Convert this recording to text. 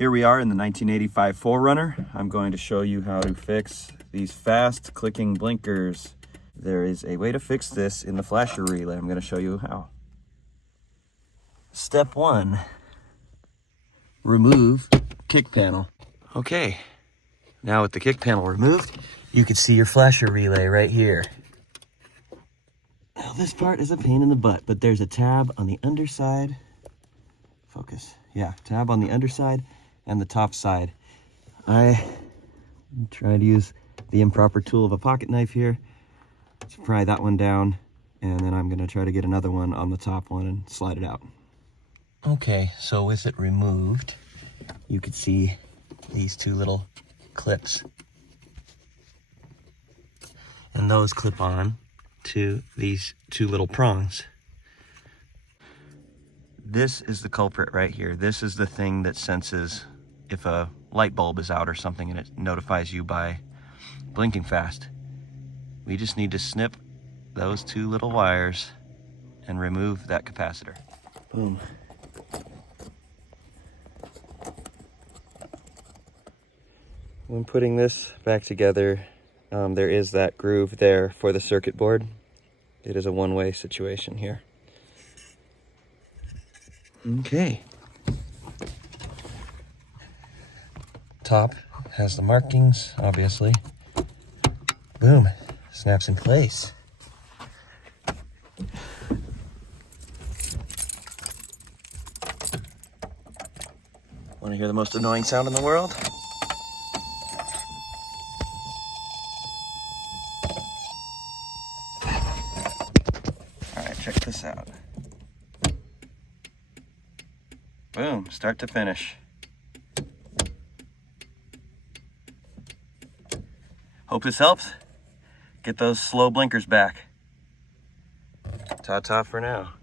Here we are in the 1985 4runner. I'm going to show you how to fix these fast clicking blinkers. There is a way to fix this in the flasher relay. I'm going to show you how. Step 1, remove kick panel. Okay, now with the kick panel removed, you can see your flasher relay right here. Now this part is a pain in the butt, but there's a tab on the underside. Focus. Yeah, tab on the underside and the top side. I try to use the improper tool of a pocket knife here to pry that one down, and then I'm going to try to get another one on the top one and slide it out. Okay, so with it removed, you can see these two little clips, and those clip on to these two little prongs. This is the culprit right here. This is the thing that senses if a light bulb is out or something, and it notifies you by blinking fast. We just need to snip those two little wires and remove that capacitor. Boom. When putting this back together, there is that groove there for the circuit board. It is a one-way situation here. Okay. Top has the markings, obviously. Boom, snaps in place. Want to hear the most annoying sound in the world? All right, check this out. Boom, start to finish. Hope this helps. Get those slow blinkers back. Ta-ta for now.